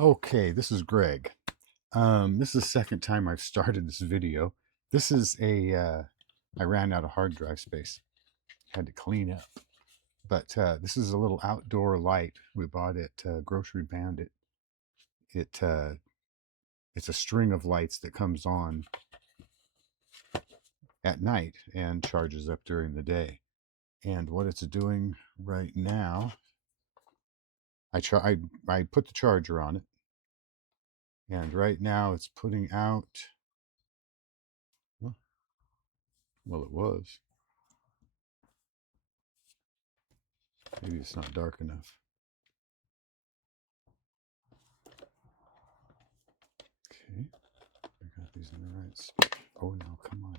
Okay, this is Greg. This is the second time I've started this video. This is I ran out of hard drive space. Had to clean up. But this is a little outdoor light we bought at Grocery Bandit. It it's a string of lights that comes on at night and charges up during the day. And what it's doing right now, I put the charger on it, and right now it's putting out. Well, it was. Maybe it's not dark enough. Okay, I got these in the right spot. Oh no, come on.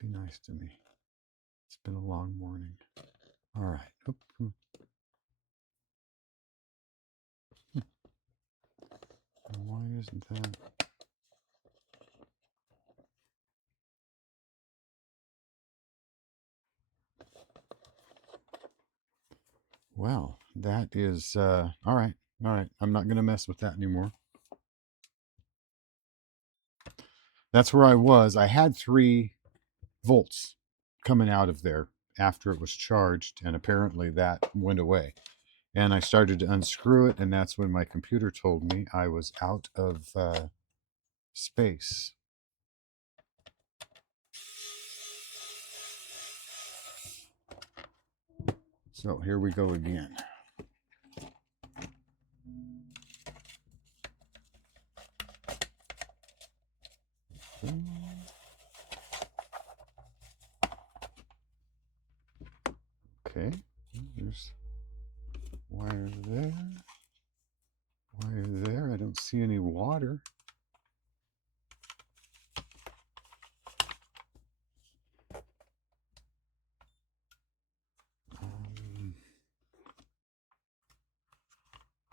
Be nice to me. It's been a long morning. All right. Oop, oop. Why isn't that? Well, that is all right. All right. I'm not going to mess with that anymore. That's where I was. I had 3 volts coming out of there after it was charged, and apparently that went away. And I started to unscrew it, and that's when my computer told me I was out of space. So here we go again. Okay, there's wire there, wire there. I don't see any water.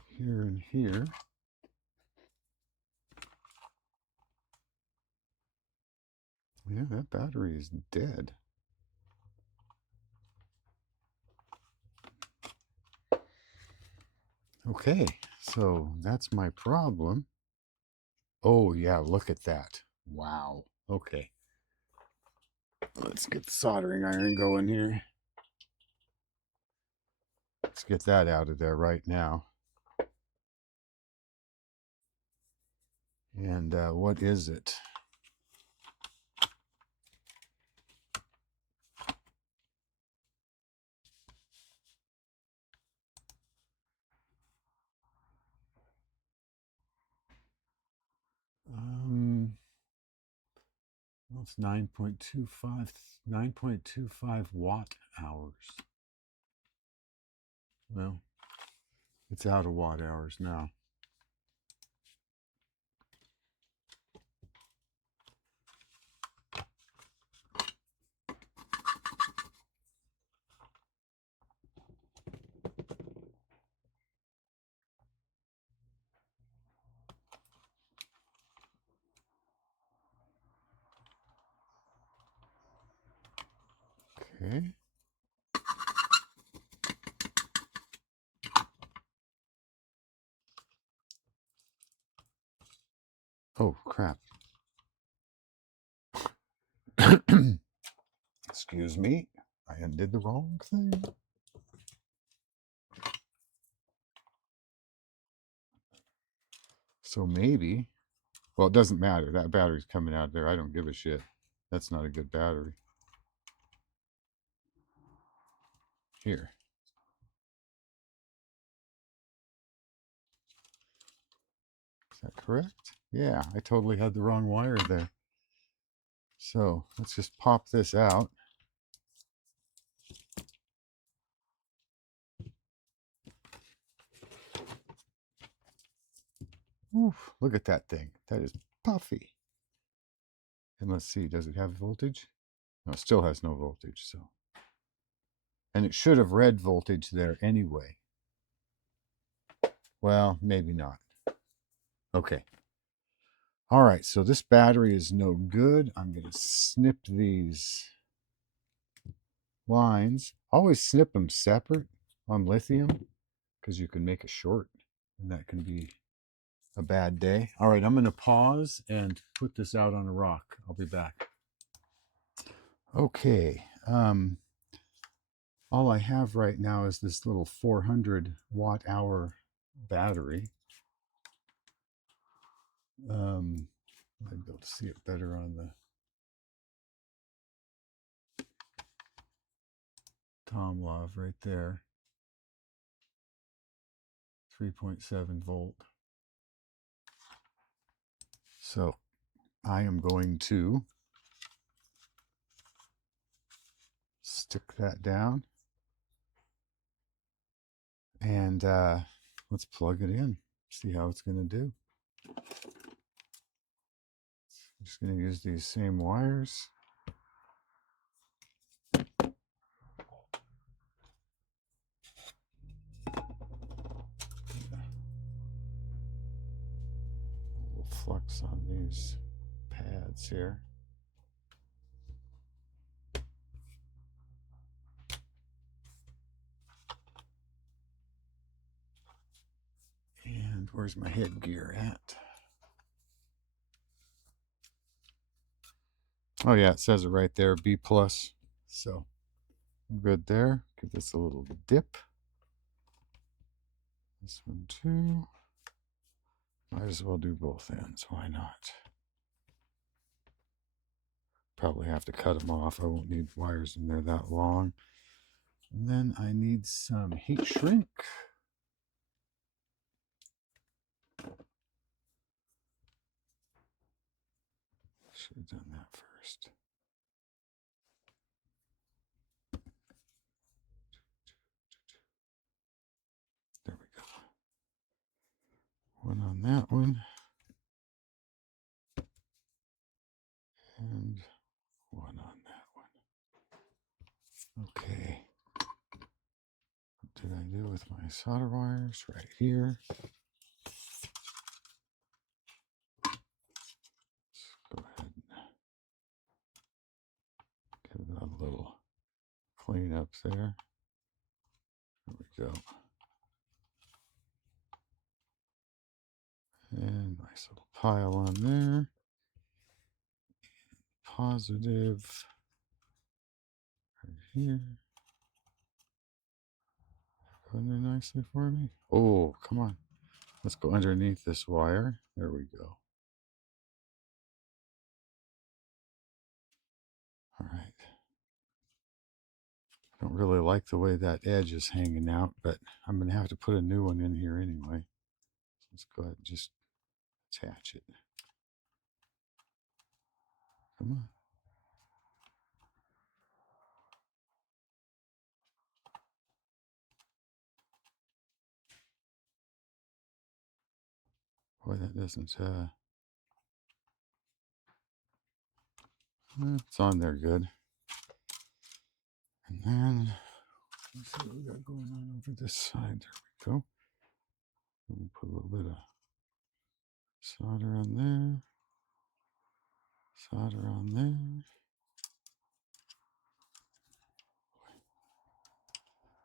Here and here. Yeah, that battery is dead. Okay, so that's my problem. Oh yeah, look at that. Wow. Okay. Let's get the soldering iron going here. Let's get that out of there right now. And what is it? Well, it's 9.25 watt hours. Well, it's out of watt hours now. Okay. Oh, crap. Excuse me. I did the wrong thing. So maybe, well, it doesn't matter. That battery's coming out there. I don't give a shit. That's not a good battery. Here. Is that correct? Yeah, I totally had the wrong wire there. So let's just pop this out. Oof, look at that thing. That is puffy. And let's see, does it have voltage? No, it still has no voltage. So, and it should have read voltage there anyway. Well, maybe not. Okay. All right, so this battery is no good. I'm going to snip these lines. Always snip them separate on lithium because you can make a short, and that can be a bad day. All right, I'm going to pause and put this out on a rock. I'll be back. Okay. All I have right now is this little 400 watt hour battery. I'd be able to see it better on the Tomlov right there. 3.7 volt. So I am going to stick that down and let's plug it in, see how it's going to do. I'm just going to use these same wires. A little flux on these pads here. And where's my headgear at? Oh yeah, it says it right there, B+. So good there. Give this a little dip. This one too. Might as well do both ends. Why not? Probably have to cut them off. I won't need wires in there that long. And then I need some heat shrink. Should have done that first. There we go. One on that one. And one on that one. Okay. What did I do with my solder wires? Right here. Let's go ahead and give it a little clean up there. There we go. And nice little pile on there. Positive right here. Go in there nicely for me. Oh, come on. Let's go underneath this wire. There we go. All right. I don't really like the way that edge is hanging out, but I'm going to have to put a new one in here anyway. Let's go ahead and just attach it. Come on. Boy, that doesn't, it's on there good. And then, let's see what we got going on over this side. There we go. We'll put a little bit of solder on there. Solder on there.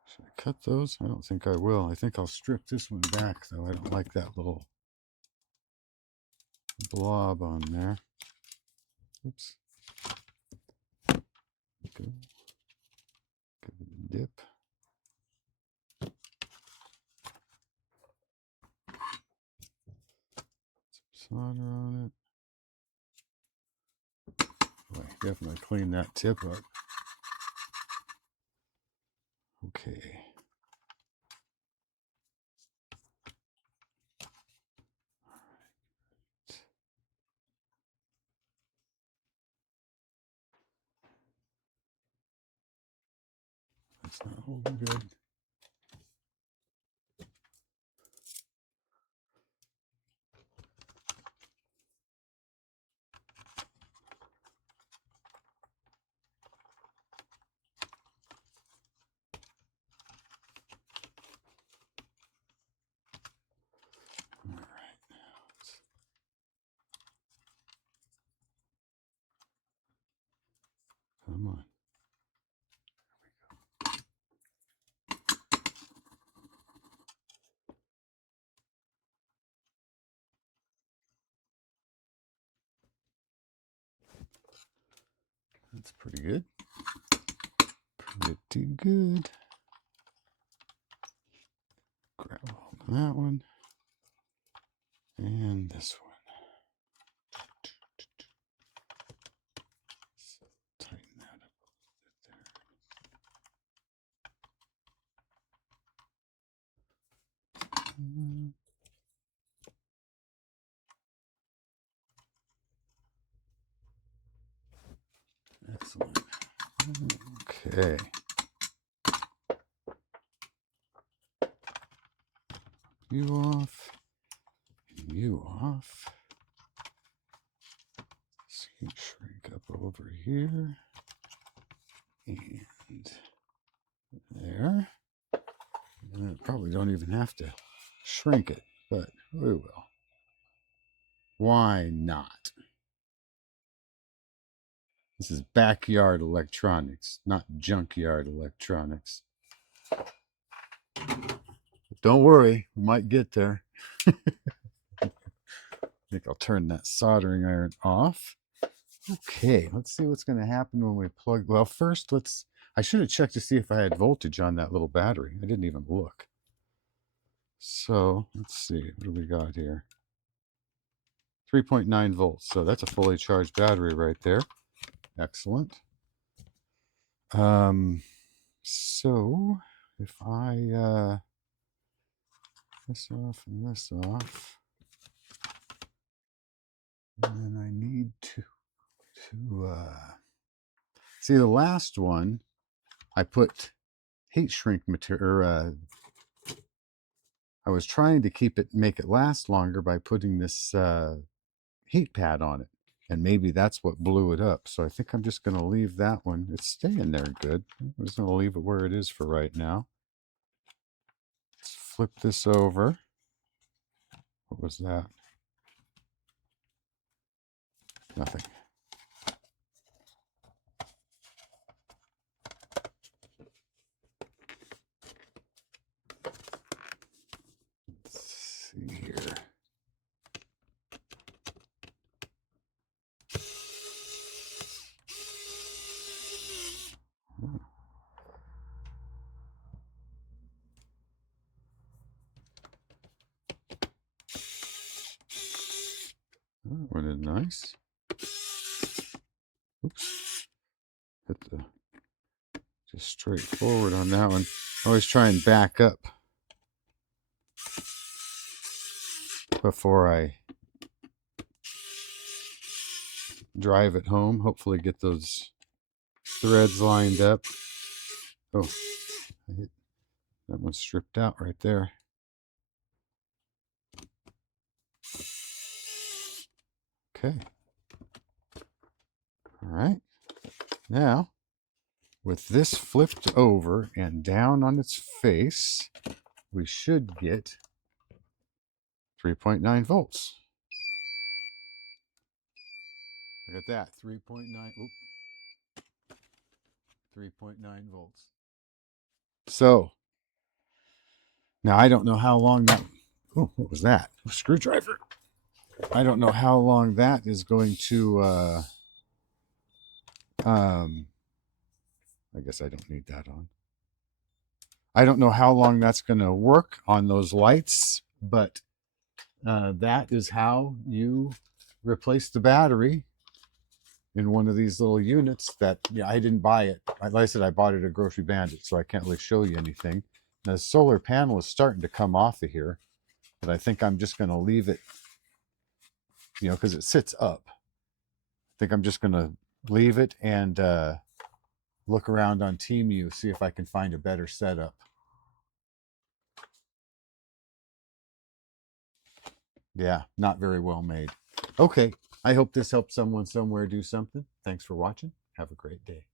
Should I cut those? I don't think I will. I think I'll strip this one back, though. I don't like that little blob on there. Oops. Go. Give it a dip. Some solder on it. Boy, definitely clean that tip up. Okay. That's not holding good. All right, now come on. That's pretty good. Pretty good. Grab hold of that one. And this one. So tighten that up a little bit there. Excellent. Okay. You off. You off. So shrink up over here. And there. And probably don't even have to shrink it, but we will. Why not? This is backyard electronics, not junkyard electronics. Don't worry, we might get there. I think I'll turn that soldering iron off. Okay, let's see what's going to happen when we plug. Well, first, I should have checked to see if I had voltage on that little battery. I didn't even look. So let's see, what do we got here? 3.9 volts. So that's a fully charged battery right there. Excellent. So if I this off and this off, and then I need to see the last one. I put heat shrink material. I was trying to make it last longer by putting this heat pad on it, and maybe that's what blew it up. So I think I'm just going to leave that one. It's staying there good. I'm just going to leave it where it is for right now. Let's flip this over. What was that? Nothing. Let's see here. That one is nice. Oops. Hit the just straightforward on that one. Always try and back up before I drive it home. Hopefully get those threads lined up. Oh, that one's stripped out right there. Okay. All right. Now, with this flipped over and down on its face, we should get 3.9 volts. Look at that, 3.9. 3.9 volts. So, now I don't know how long that. Oh, what was that? A screwdriver. I don't know how long that is going to. I guess I don't need that on. I don't know how long that's going to work on those lights, but that is how you replace the battery in one of these little units that I didn't buy it. Like I said, I bought it at Grocery Bandit, so I can't really show you anything. The solar panel is starting to come off of here, but I think I'm just going to leave it, because it sits up. I think I'm just going to leave it and look around on Temu, see if I can find a better setup. Yeah, not very well made. Okay, I hope this helped someone somewhere do something. Thanks for watching. Have a great day.